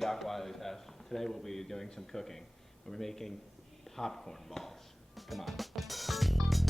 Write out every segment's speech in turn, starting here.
Doc Wiley's house. Today we'll be doing some cooking. We're making popcorn balls. Come on.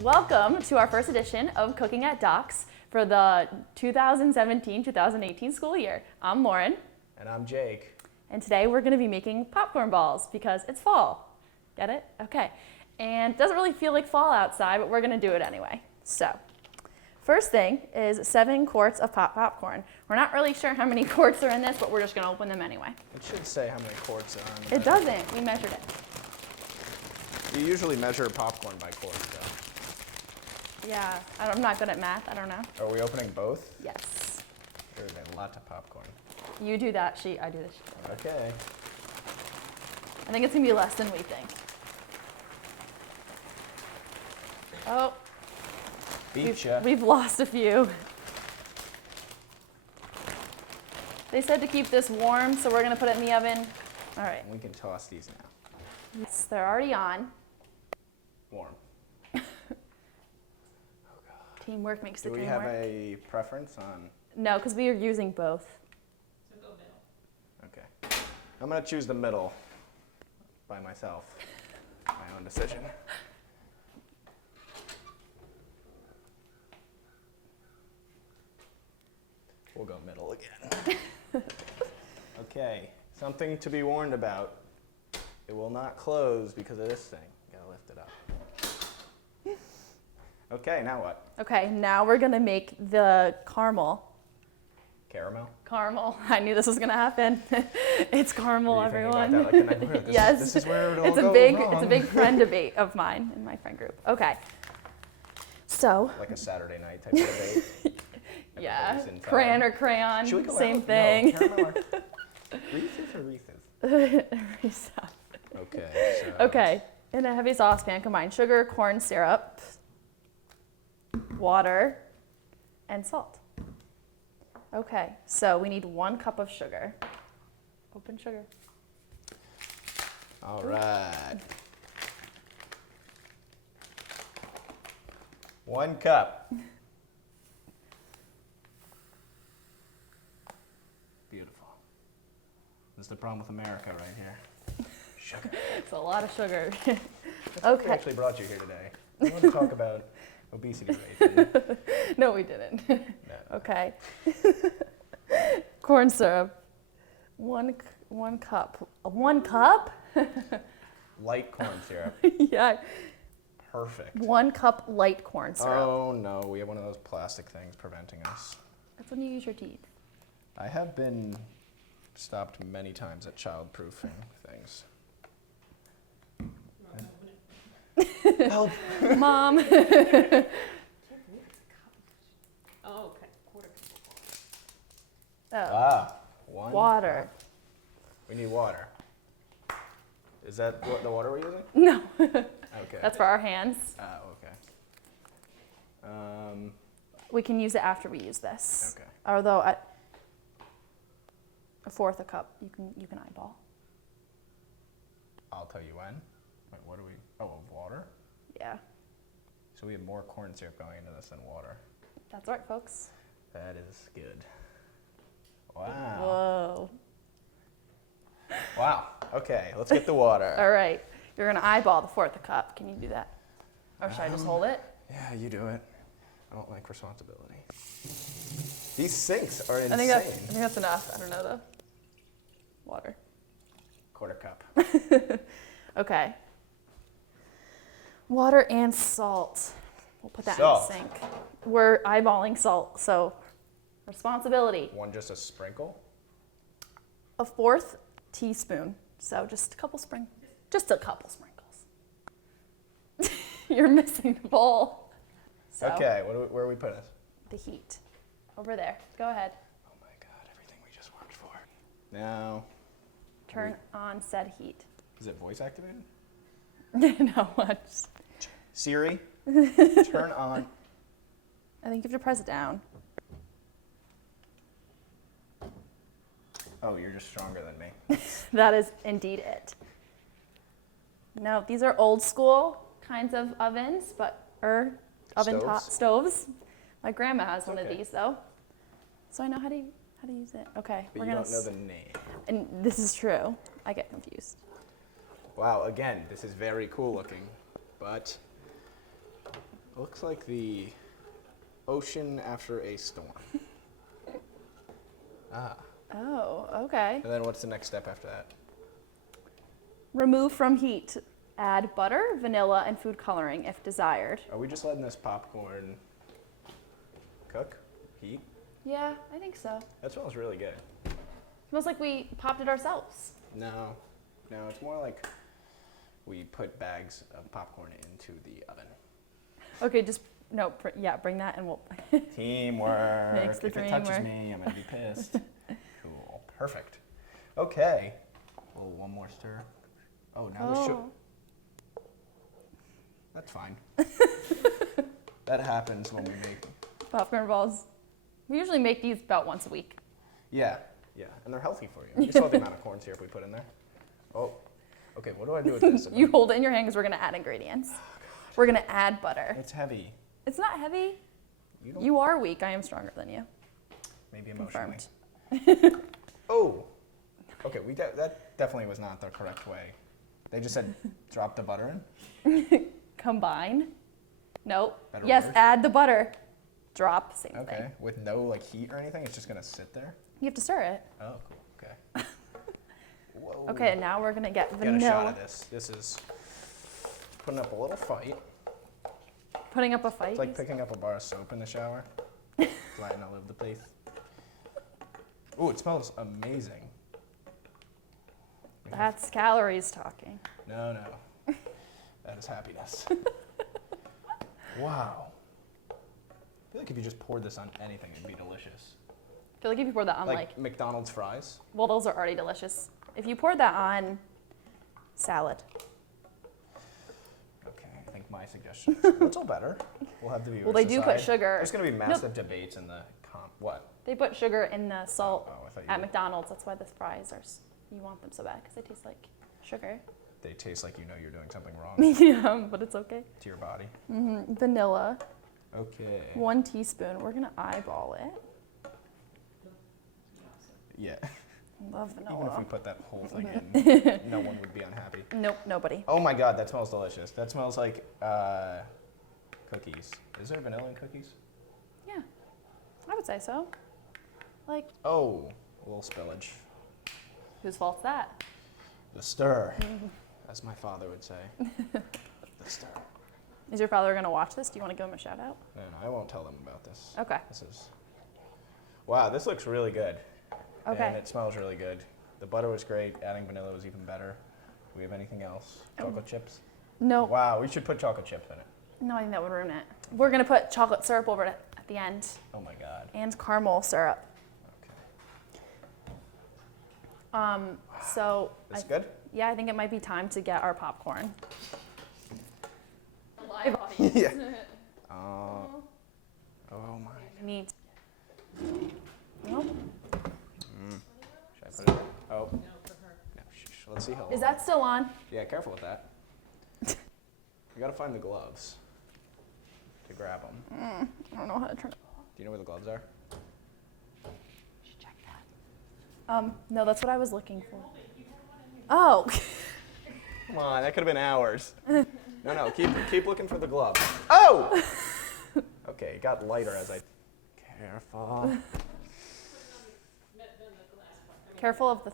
Welcome to our first edition of Cooking at Doc's for the 2017-2018 school year. I'm Lauren. And I'm Jake. And today we're going to be making popcorn balls because it's fall. Get it? Okay. And it doesn't really feel like fall outside, but we're going to do it anyway. So, first thing is 7 quarts of popcorn. We're not really sure how many quarts are in this, but we're just going to open them anyway. It should say how many quarts are in It doesn't. We measured it. You usually measure popcorn by quarts, though. Yeah, I'm not good at math. I don't know. Are we opening both? Yes. There's a lot of popcorn. You do that sheet, I do this sheet. Okay. I think it's going to be less than we think. Oh, we've lost a few. They said to keep this warm, so we're going to put it in the oven. All right. We can toss these now. Yes, they're already on. Warm. Teamwork makes the Do dream we have work. a preference on? No, because we are using both. So go middle. Okay. I'm going to choose the middle by myself. My own decision. We'll go middle again. Okay. Something to be warned about. It will not close because of this thing. You gotta lift it up. Okay, now what? Okay, now we're going to make the caramel. Caramel? Caramel. I knew this was going to happen. It's caramel, Were you thinking everyone. about that? Like, can I put it? Yes. This is where it all It's goes a big wrong. it's a big friend debate of mine in my friend group. Okay. So, Like a Saturday night type of debate. yeah, Everybody's inside. crayon or crayon, Should we go same out? thing. No, caramel or Reese's or Reese's? Okay. So Okay, in a heavy saucepan, combine sugar, corn syrup, water, and salt. Okay, so we need 1 cup of sugar. Open sugar. All right. 1 cup. Beautiful. This is the problem with America right here. Sugar. It's a lot of sugar. We Okay. actually brought you here today. We want to talk about obesity rate. No, we didn't. No. Okay. Corn syrup. 1 cup. 1 cup? Light corn syrup. Yeah. Perfect. 1 cup light corn syrup. Oh no, we have one of those plastic things preventing us. That's when you use your teeth. I have been stopped many times at child-proofing things. You want to open it? Help! Mom. Can't believe it's a cup. Oh, okay. Quarter cup. Oh, Ah, 1 water. cup. We need water. Is that what the water we're using? No, Okay. that's for our hands. Ah, okay. We can use it after we use this. Okay. Although at 1/4 a cup, you can eyeball. I'll tell you when. Wait, what do we? Oh, water. Yeah, So we have more corn syrup going into this than water. that's right, folks. That is good. Wow. Whoa. Wow. Okay, let's get the water. All right, you're gonna eyeball the 1/4 a cup. Can you do that? Or should I just hold it? Yeah, you do it. I don't like responsibility. These sinks are I insane. think that's enough. I don't know though. Water. 1/4 cup. Okay. Water and salt. We'll put that Salt. in the sink. We're eyeballing salt, so responsibility. One just a sprinkle. 1/4 teaspoon. So just a couple sprinkles. You're missing the bowl. So, Okay, where are we putting this? the heat. Over there. Go ahead. Oh my god, everything we just worked for. Now, Turn on said heat. is it voice activated? No, watch. Siri, turn on. I think you have to press it down. Oh, you're just stronger than me. That is indeed it. No, these are old school kinds of ovens, or oven top stoves. My grandma has one of Okay. these though, so I know how to use it. Okay, But you don't know the name. And this is true. I get confused. Wow, again, this is very cool looking, but it looks like the ocean after a storm. Ah, Oh, okay. and then what's the next step after that? Remove from heat. Add butter, vanilla, and food coloring if desired. Are we just letting this popcorn cook, heat? Yeah, I think so. That smells really good. Smells like we popped it ourselves. No, it's more like we put bags of popcorn into the oven. Okay, just no. Bring that and we'll. Teamwork. Makes the if it dream touches work. me, I'm gonna be pissed. Cool. Perfect. Okay. Oh, one more stir. Oh, now the sugar. That's fine. That happens when we make. Popcorn balls. We usually make these about once a week. Yeah, and they're healthy for you. You saw the amount of corn syrup we put in there. Oh, okay. What do I do with this? You hold it in your hand because we're gonna add ingredients. We're gonna add butter. It's heavy. It's not heavy. You don't. You are weak. I am stronger than you. Maybe emotionally. Confirmed. Oh. Okay. That definitely was not the correct way. They just said drop the butter in. Combine. Nope. Better Yes, words? add the butter. Drop. Same Okay. thing. With no like heat or anything, it's just gonna sit there. You have to stir it. Oh, cool. Okay. Whoa. Okay, now we're gonna get Get a shot vanilla. of this. This is putting up a little fight. Putting up a fight. It's like picking up a bar of soap in the shower. Flying all over the place. Ooh, it smells amazing. That's calories talking. No. That is happiness. Wow. I feel like if you just poured this on anything, it'd be delicious. I feel like if you pour that on Like McDonald's fries. well, those are already delicious. If you pour that on salad. Okay, I think my suggestion is a little better. We'll have the viewers Well, they do put decide. sugar. There's going to be massive debates in the what? They put sugar in the salt Oh, I thought you at did. McDonald's. That's why the fries are. You want them so bad because they taste like sugar. They taste like you know you're doing something wrong Yeah, but it's okay. to your body. Vanilla, Okay. 1 teaspoon. We're gonna eyeball it. Yeah. Love Even if we vanilla. put that whole thing in, no one would be unhappy. Nope, nobody. Oh my god, that smells delicious. That smells like cookies. Is there vanilla in cookies? Yeah, I would say so. Like, Oh, a little spillage. whose fault's that? The stir, as my father would say. The stir. Is your father gonna watch this? Do you want to give him a shout out? No, I won't tell them about this. Okay. This is. Wow, this looks really good. Okay. And it smells really good. The butter was great. Adding vanilla was even better. Do we have anything else? Chocolate chips? No, Wow, we should put chocolate chips in it. no, I think that would ruin it. We're gonna put chocolate syrup over it at the end Oh my god. and caramel syrup. Okay. So This good? yeah, I think it might be time to get our popcorn. Live audience. Yeah. Oh my. Neat. Nope. Should I put it in? Oh. No, for her. No, let's see how long. Is that still on? Yeah, careful with that. You gotta find the gloves to grab them. I don't know how to turn it. Do you know where the gloves are? Should check that. No, that's what I was looking for. Oh. Come on, that could have been hours. No, keep looking for the gloves. Oh! Okay, it got lighter as I. Careful. Careful of the.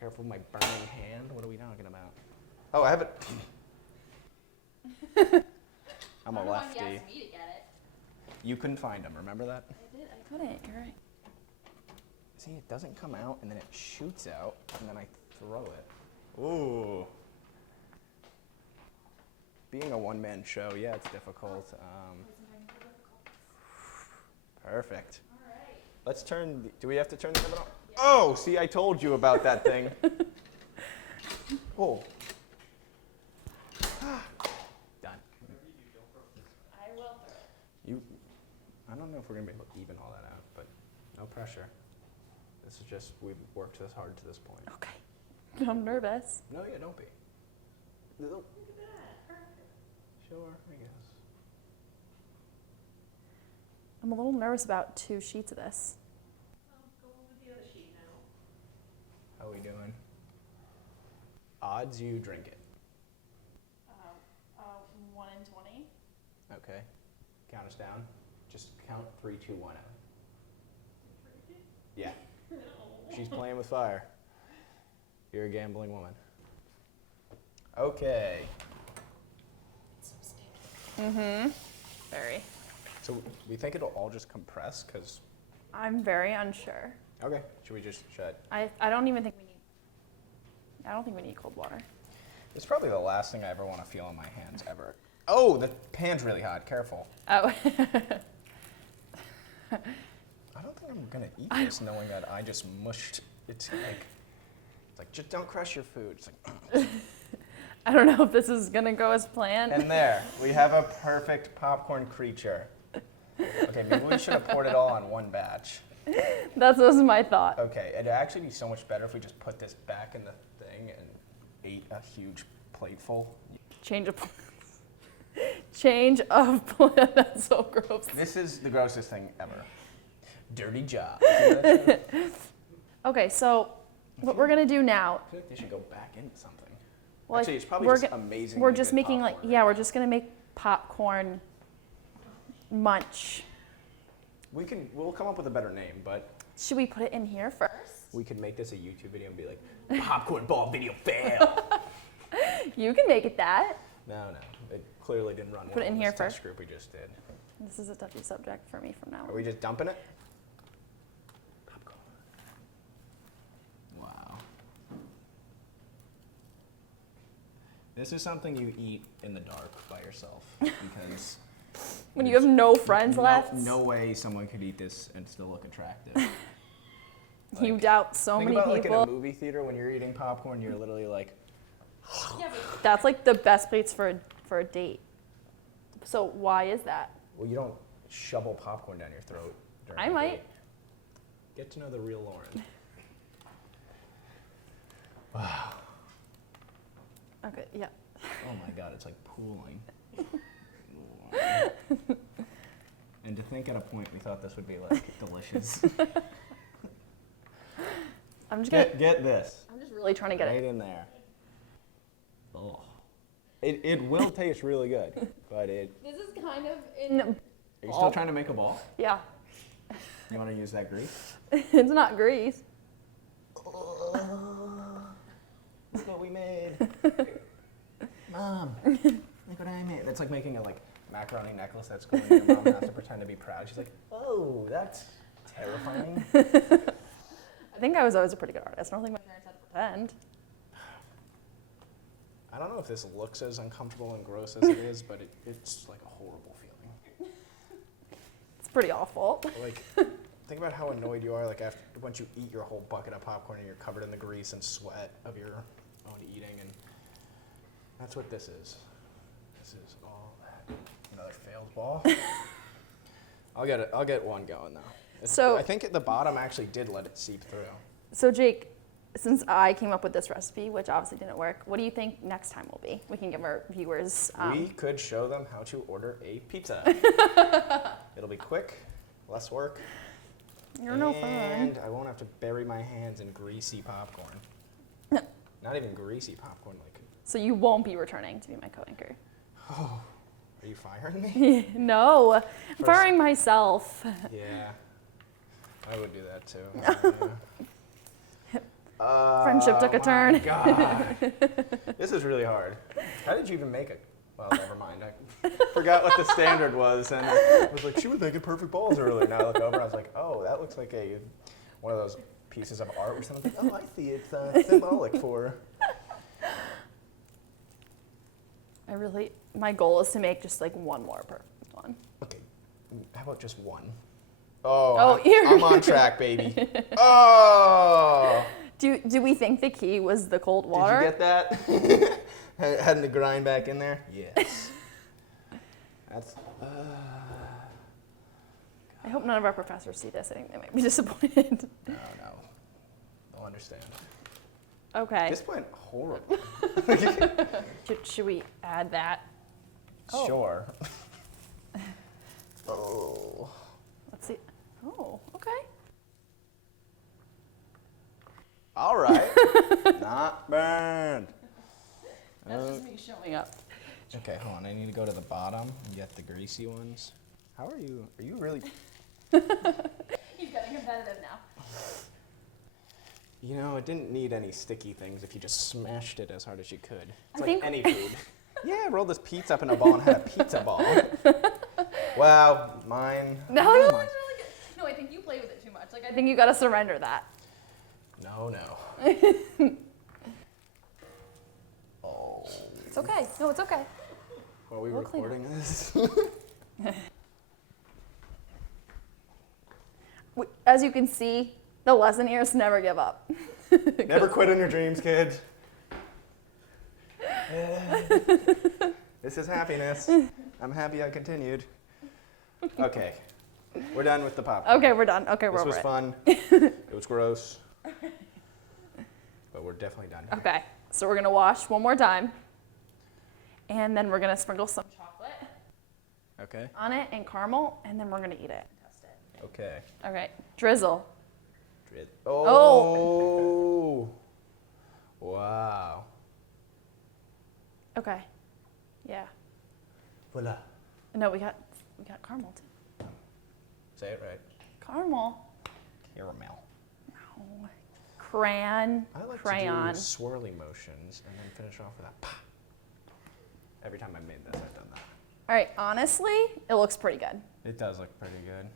Careful of my burning hand. What are we talking about? Oh, I have it. I'm a lefty. me to get it. You couldn't find them, remember that? I did. I couldn't. You're right. See, it doesn't come out, and then it shoots out, and then I throw it. Ooh. Being a one-man show, yeah, it's difficult. Perfect. Let's turn. Do we have to turn the oven on? Oh, see, I told you about that thing. Oh. Done. I will. I don't know if we're gonna be able to even all that out, but no pressure. This is just we've worked this hard to this point. Okay. I'm nervous. No, yeah, don't be. Nope. Look at that. Perfect. Sure, I guess. I'm a little nervous about 2 sheets of this. Go with the other sheet now. How are we doing? Odds you drink it. 1 in 20. Okay. Count us down. Just count 3, 2, 1 out. Yeah. She's playing with fire. You're a gambling woman. Okay. Mm-hmm. Very. So we think it'll all just compress, because... I'm very unsure. Okay. Should we just shut? I don't even think we need. I don't think we need cold water. It's probably the last thing I ever want to feel on my hands, ever. Oh, the pan's really hot. Careful. Oh. I don't think I'm going to eat this knowing that I just mushed its egg. It's like, just don't crush your food. It's like... I don't know if this is gonna go as planned. And there, we have a perfect popcorn creature. Okay, maybe we should have poured it all on one batch. That was my thought. Okay, it'd actually be so much better if we just put this back in the thing and ate a huge plateful. Change of change of plan. That's so gross. This is the grossest thing ever. Dirty job. Okay, so what we're gonna do now? I feel like they should go back into something. Well, Actually, it's probably we're just go- amazing. We're just making we're just gonna make popcorn munch. We'll come up with a better name, but Should we put it in here first? we could make this a YouTube video and be like, popcorn ball video fail. You can make it that. No, it clearly didn't run. Put it well in this here test first. group we just did. This is a touchy subject for me from now Are on. we just dumping it? Popcorn. Wow. This is something you eat in the dark by yourself because When you have no friends left, No way someone could eat this and still look attractive. you doubt so Think many about like in a people. movie theater when you're eating popcorn, you're literally like, Yeah, but That's like the best plates for a date. So why is that? well, you don't shovel popcorn down your throat. During I a might. date. Get to know the real Lauren. Wow. Okay, yeah. Oh my God, it's like pooling. And to think at a point we thought this would be like delicious. I'm just gonna. Get this. I'm just really trying to get Right it. in there. Oh. It will taste really good, but This is kind of in. Are you still trying to make a ball? Yeah. You want to use that grease? It's not grease. Look what we made. Mom, look what I made. That's like making a macaroni necklace that's cool and your mom has to pretend to be proud. She's like, oh, that's terrifying. I think I was always a pretty good artist. I don't think my parents had to pretend. I don't know if this looks as uncomfortable and gross as it is, but it's like a horrible feeling. It's pretty awful. Like, think about how annoyed you are once you eat your whole bucket of popcorn and you're covered in the grease and sweat of your own eating, and that's what this is. This is all that. Another failed ball. I'll get one going though. So- I think at the bottom actually did let it seep through. So Jake, since I came up with this recipe, which obviously didn't work, what do you think next time will be? We can give our viewers. We could show them how to order a pizza. It'll be quick, less work. You're no fun. And I won't have to bury my hands in greasy popcorn. Not even greasy popcorn, So you won't be returning to be my co-anchor. are you firing me? No, I'm First- firing myself. Yeah, I would do that too. Friendship took a turn. God. This is really hard. How did you even make it? Well, never mind. I forgot what the standard was, and I was like, she was making perfect balls earlier. Now I look over, I was like, oh, that looks like one of those pieces of art or something. Oh, I see. It's symbolic for. My goal is to make just one more perfect one. Okay, how about just one? Oh, Oh, I'm on track, baby. Oh. Do we think the key was the cold water? Did you get that? Having to grind back in there? Yes. That's. I hope none of our professors see this. I think they might be disappointed. No. They'll understand. Okay. This went horrible. Should we add that? Oh. Sure. Oh. Let's see. Oh, okay. All right. Not bad. That's just me showing up. Okay, hold on. I need to go to the bottom and get the greasy ones. How are you? Are you really? He's getting competitive now. You know, it didn't need any sticky things if you just smashed it as hard as you could. It's I like think- any food. Yeah, I rolled this pizza up in a ball and had a pizza ball. Wow, mine. No, Oh, it was mine. really good. No, I think you play with it too much. Like, I think you gotta surrender that. No. Oh. It's okay. No, it's okay. Are we We'll clean recording this? As you can see, the lesson here is never give up. Never quit on your dreams, kids. This is happiness. I'm happy I continued. Okay, we're done with the popcorn. Okay, we're done. Okay, we're This over was it. fun. It was gross. But we're definitely done. Okay, so we're gonna wash one more time. And then we're gonna sprinkle some chocolate Okay. on it and caramel, and then we're gonna eat it. Test it. Okay. All right, drizzle. Oh. Wow. Okay. Yeah. Voila. No, we got caramel too. Say it right. Caramel. Caramel. No. Crayon. I like Crayon. to do swirly motions and then finish off with that. Pah. Every time I've made this, I've done that. All right. Honestly, it looks pretty good. It does look pretty good.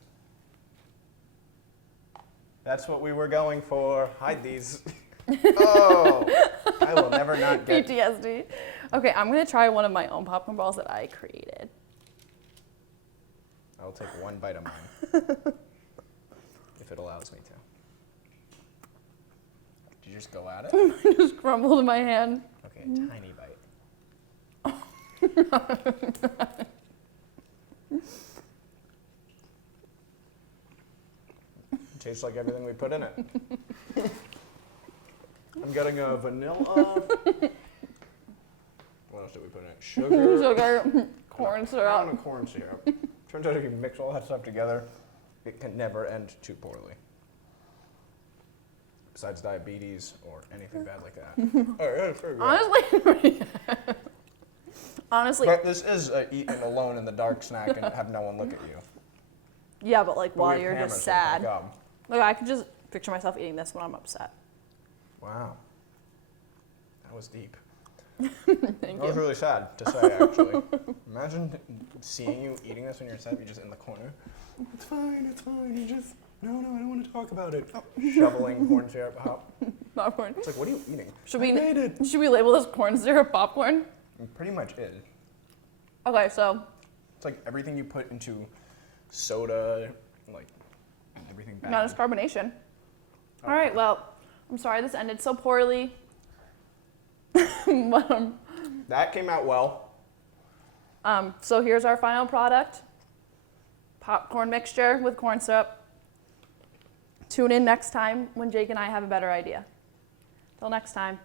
That's what we were going for. Hide these. Oh, I will never not get. PTSD. Okay, I'm gonna try one of my own popcorn balls that I created. I'll take one bite of mine. If it allows me to. Did you just go at it? It just crumbled in my hand. Okay, a tiny bite. Tastes like everything we put in it. I'm getting a vanilla. What else did we put in it? Sugar. Sugar, corn And syrup. corn syrup. Turns out if you mix all that stuff together, it can never end too poorly. Besides diabetes or anything bad like that. Oh, yeah, it's pretty good. Honestly, But this is eating alone in the dark snack and have no one look at you. yeah, but like But while we have you're cameras, just so thank sad. God. Like I could just picture myself eating this when I'm upset. Wow. That was deep. Thank That was you. really sad to say, actually. Imagine seeing you eating this when you're sad, you're just in the corner. It's fine, you just, no, I don't want to talk about it. Shoveling corn syrup up. Popcorn. It's like, what are you eating? Should I made it. we label this corn syrup popcorn? It pretty much is. Okay, so It's like everything you put into soda, like everything bad. not as carbonation. All right, well, I'm sorry this ended so poorly. But, That came out well. so here's our final product. Popcorn mixture with corn syrup. Tune in next time when Jake and I have a better idea. Till next time.